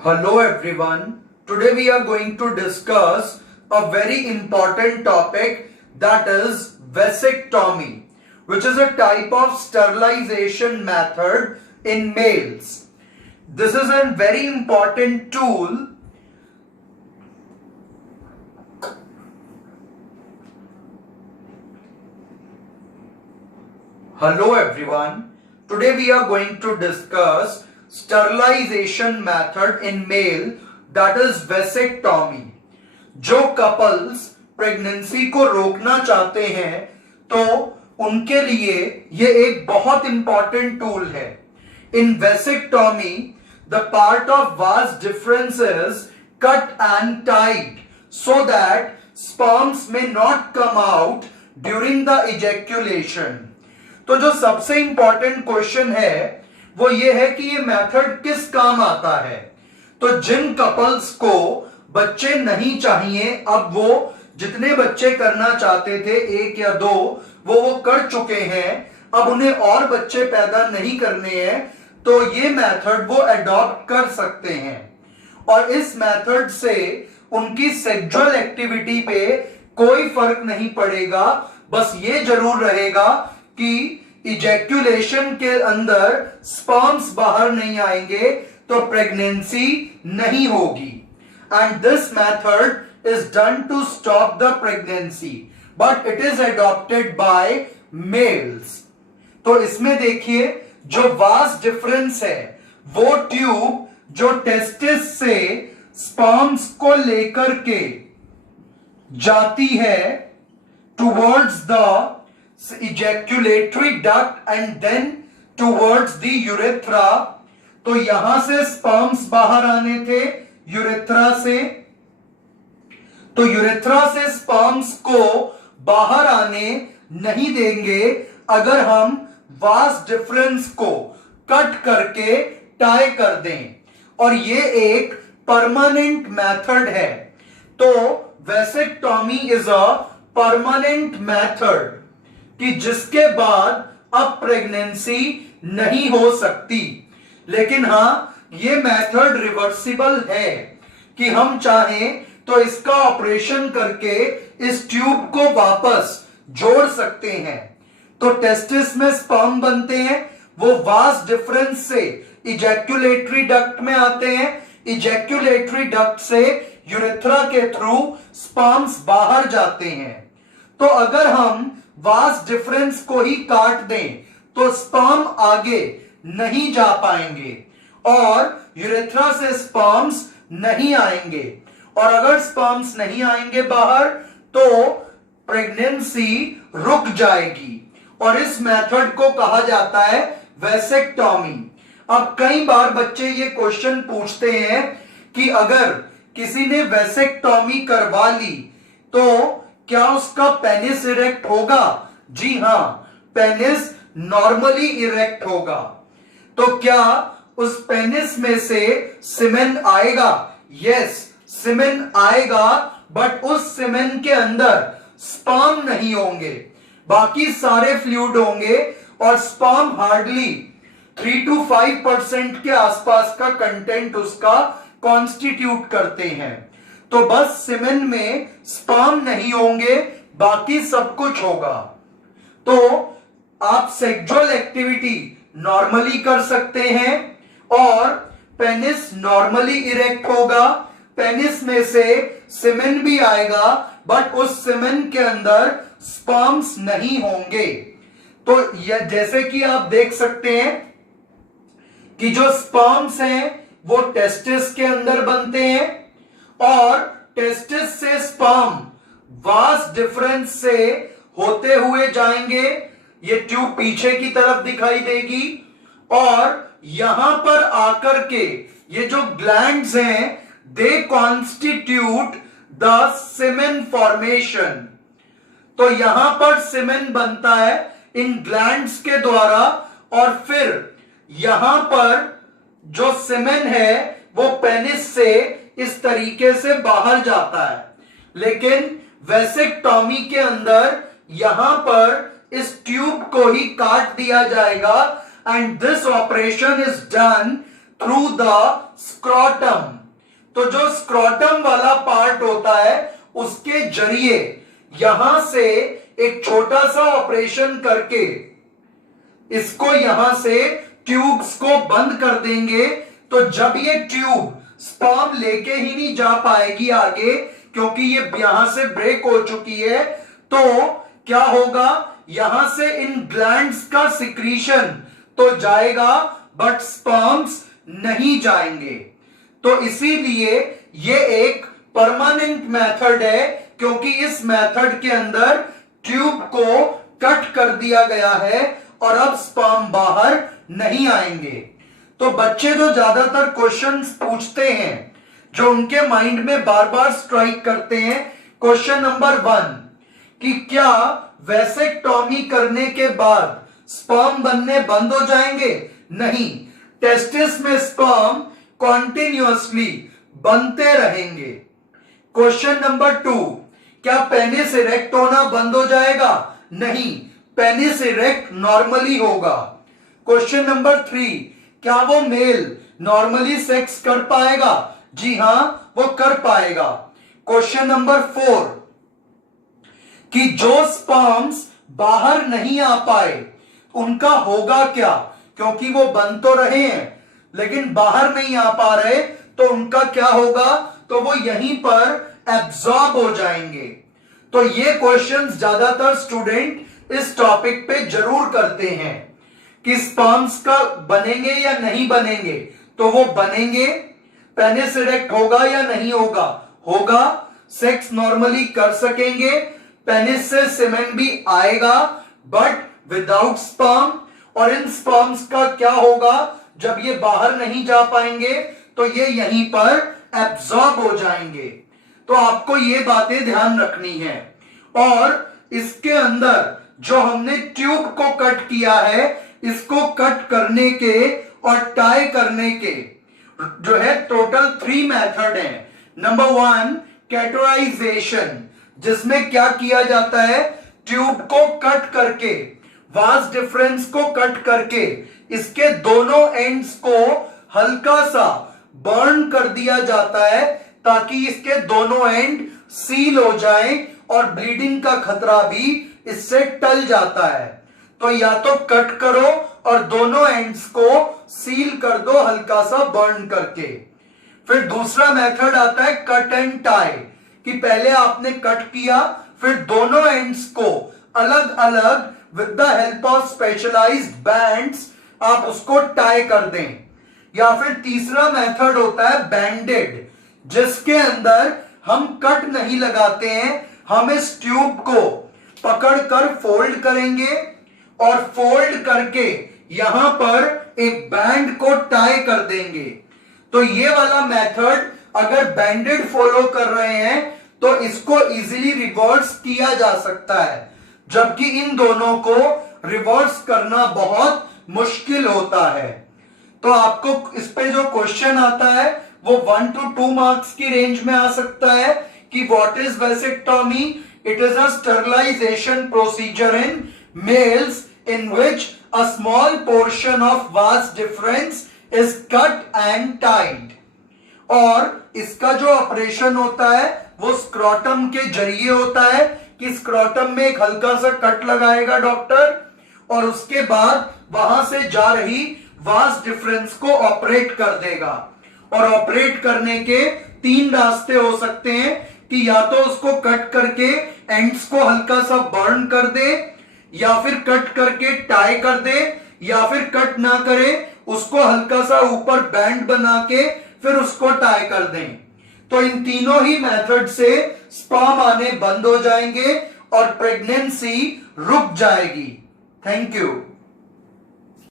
Hello everyone. Today we are going to discuss a very important topic, that is vasectomy, which is a type of sterilization method in males. This is a very important tool Hello everyone. Today we are going to discuss sterilization method in male, that is vasectomy. जो couples pregnancy को रोकना चाहते हैं तो उनके लिए ये एक बहुत इंपॉर्टेंट टूल है. इन vasectomy the part of vas deferens is cut and tied so that sperms may not come out during the ejaculation. तो जो सबसे इंपॉर्टेंट क्वेश्चन है वो ये है कि ये मेथड किस काम आता है. तो जिन कपल्स को बच्चे नहीं चाहिए, अब वो जितने बच्चे करना चाहते थे, एक या दो, वो कर चुके हैं, अब उन्हें और बच्चे पैदा नहीं करने हैं, तो ये मेथड वो अडॉप्ट कर सकते हैं. और इस मेथड से उनकी सेक्सुअल एक्टिविटी पे कोई फर्क नहीं पड़ेगा. बस ये जरूर रहेगा कि इजैक्यूलेशन के अंदर स्पर्म्स बाहर नहीं आएंगे तो प्रेगनेंसी नहीं होगी. And this method is done to stop the pregnancy, but it is adopted by males. तो इसमें देखिए, जो वास डिफरेंस है वो ट्यूब जो टेस्टिस से स्पर्म्स को लेकर के जाती है towards the ejaculatory duct and then towards the urethra. तो यहां से स्पर्म्स बाहर आने थे यूरेथ्रा से, तो यूरेथ्रा से स्पर्म्स को बाहर आने नहीं देंगे अगर हम वास डिफरेंस को कट करके टाई कर दें. और ये एक परमानेंट मेथड है. तो vasectomy is a permanent method कि जिसके बाद अब प्रेगनेंसी नहीं हो सकती. लेकिन हां, ये मेथड रिवर्सिबल है कि हम चाहें तो इसका ऑपरेशन करके इस ट्यूब को वापस जोड़ सकते हैं. तो टेस्टिस में स्पर्म बनते हैं, वो वास डिफरेंस से इजैक्यूलेटरी डक्ट में आते हैं, इजैक्यूलेटरी डक्ट से यूरेथ्रा के थ्रू स्पर्म्स बाहर जाते हैं. तो अगर हम वास डिफरेंस को ही काट दें तो स्पर्म आगे नहीं जा पाएंगे और यूरेथ्रा से स्पर्म्स नहीं आएंगे. और अगर स्पर्म्स नहीं आएंगे बाहर तो प्रेगनेंसी रुक जाएगी. और इस मेथड को कहा जाता है वैसेक्टॉमी. अब कई बार बच्चे ये क्वेश्चन पूछते हैं कि अगर किसी ने वैसेक्टॉमी करवा ली तो क्या उसका पेनिस इरेक्ट होगा? जी हां, पेनिस नॉर्मली इरेक्ट होगा. तो क्या उस पेनिस में से सीमेन आएगा? यस, सीमेन आएगा, बट उस सीमेन के अंदर स्पर्म नहीं होंगे, बाकी सारे फ्लूइड होंगे और स्पर्म हार्डली 3 to 5% के आसपास का कंटेंट उसका कॉन्स्टिट्यूट करते हैं. तो बस सीमेन में स्पर्म नहीं होंगे, बाकी सब कुछ होगा. तो आप सेक्सुअल एक्टिविटी नॉर्मली कर सकते हैं और पेनिस नॉर्मली इरेक्ट होगा. पेनिस में से सीमेन भी आएगा, बट उस सीमेन के अंदर स्पर्म्स नहीं होंगे. तो यह जैसे कि आप देख सकते हैं कि जो स्पर्म्स हैं वो टेस्टिस के अंदर बनते हैं और टेस्टिस से स्पर्म वास डिफरेंस से होते हुए जाएंगे. ये ट्यूब पीछे की तरफ दिखाई देगी और यहां पर आकर के ये जो ग्लैंड्स हैं they constitute the semen formation. तो यहां पर सीमेन बनता है इन ग्लैंड्स के द्वारा और फिर यहां पर जो सीमेन है वो पेनिस से इस तरीके से बाहर जाता है. लेकिन वैसेक्टॉमी के अंदर यहां पर इस ट्यूब को ही काट दिया जाएगा and this operation is done through the scrotum. तो जो स्क्रॉटम वाला पार्ट होता है उसके जरिए यहां से एक छोटा सा ऑपरेशन करके इसको यहां से ट्यूब्स को बंद कर देंगे। तो जब ये ट्यूब स्पर्म लेके ही नहीं जा पाएगी आगे, क्योंकि ये यहां से ब्रेक हो चुकी है, तो क्या होगा, यहां से इन ग्लैंड्स का सिक्रीशन तो जाएगा बट स्पर्म्स नहीं जाएंगे। तो इसीलिए ये एक परमानेंट मेथड है, क्योंकि इस मेथड के अंदर ट्यूब को कट कर दिया गया है और अब स्पर्म बाहर नहीं आएंगे। तो बच्चे जो ज्यादातर क्वेश्चंस पूछते हैं, जो उनके माइंड में बार बार स्ट्राइक करते हैं, क्वेश्चन नंबर 1 कि क्या वैसेक्टॉमी करने के बाद स्पर्म बनने बंद हो जाएंगे? नहीं, टेस्टिस में स्पर्म कॉन्टिन्यूअसली बनते रहेंगे। क्वेश्चन नंबर 2, क्या पेनिस इरेक्ट होना बंद हो जाएगा? नहीं, पेनिस इरेक्ट नॉर्मली होगा। क्वेश्चन नंबर 3, क्या वो मेल नॉर्मली सेक्स कर पाएगा? जी हां, वो कर पाएगा। क्वेश्चन नंबर 4, कि जो स्पर्म्स बाहर नहीं आ पाए उनका होगा क्या? क्योंकि वो बन तो रहे हैं लेकिन बाहर नहीं आ पा रहे, तो उनका क्या होगा? तो वो यहीं पर एब्जॉर्ब हो जाएंगे। तो ये क्वेश्चंस ज्यादातर स्टूडेंट इस टॉपिक पे जरूर करते हैं कि स्पर्म्स का बनेंगे या नहीं बनेंगे। तो वो बनेंगे। पेनिस इरेक्ट होगा या नहीं होगा? होगा। सेक्स नॉर्मली कर सकेंगे, पेनिस से सीमेन भी आएगा बट विदाउट स्पर्म। और इन स्पर्म्स का क्या होगा? जब ये बाहर नहीं जा पाएंगे तो ये यहीं पर एब्जॉर्ब हो जाएंगे। तो आपको ये बातें ध्यान रखनी है। और इसके अंदर जो हमने ट्यूब को कट किया है, इसको कट करने के और टाई करने के जो है टोटल 3 मेथड हैं। नंबर 1 कैटेटराइजेशन, जिसमें क्या किया जाता है, ट्यूब को कट करके, वास डिफरेंस को कट करके इसके दोनों एंड्स को हल्का सा बर्न कर दिया जाता है ताकि इसके दोनों एंड सील हो जाएं और ब्लीडिंग का खतरा भी इससे टल जाता है। तो या तो कट करो और दोनों एंड्स को सील कर दो हल्का सा बर्न करके। फिर दूसरा मेथड आता है कट एंड टाई, कि पहले आपने कट किया, फिर दोनों एंड्स को अलग अलग with the help of specialised bands आप उसको टाई कर दें। या फिर तीसरा मेथड होता है बैंडेड, जिसके अंदर हम कट नहीं लगाते हैं, हम इस ट्यूब को पकड़कर फोल्ड करेंगे और फोल्ड करके यहां पर एक बैंड को टाई कर देंगे। तो ये वाला मेथड अगर बैंडेड फॉलो कर रहे हैं तो इसको इजीली रिवर्स किया जा सकता है, जबकि इन दोनों को रिवर्स करना बहुत मुश्किल होता है। तो आपको इस पे जो क्वेश्चन आता है वो 1 to 2 मार्क्स की रेंज में आ सकता है कि what is vasectomy? It is a sterilisation procedure in males in which a small portion of vas deferens is cut and tied। और इसका जो ऑपरेशन होता है वो स्क्रॉटम के जरिए होता है कि स्क्रॉटम में एक हल्का सा कट लगाएगा डॉक्टर, और उसके बाद वहां से जा रही वास डिफरेंस को ऑपरेट कर देगा। और ऑपरेट करने के 3 रास्ते हो सकते हैं कि या तो उसको कट करके एंड्स को हल्का सा बर्न कर दे, या फिर कट करके टाई कर दे, या फिर कट ना करे उसको हल्का सा ऊपर बैंड बना के फिर उसको टाई कर दें। तो इन तीनों ही मेथड से स्पर्म आने बंद हो जाएंगे और प्रेगनेंसी रुक जाएगी। Thank you.